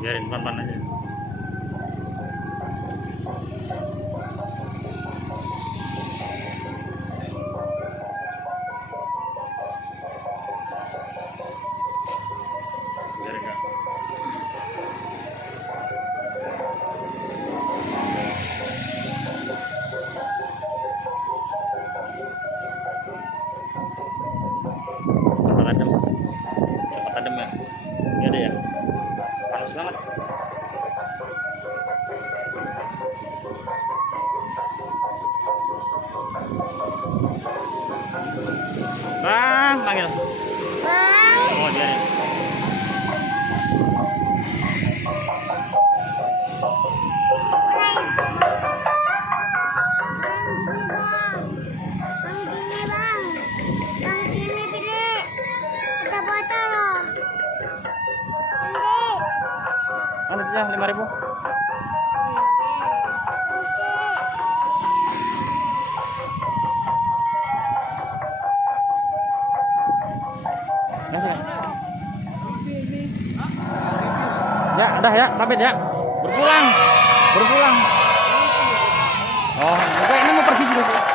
biarin pelan-pelan aja. Biarin Kak. Cepat adem ya. Ini ada ya. Panas banget. Bang, panggil. Bang. Oh, dia. Mana dia 5.000? Ngasih. Ya, dah ya, pamit ya. Berpulang. Oh, ini mau pergi juga.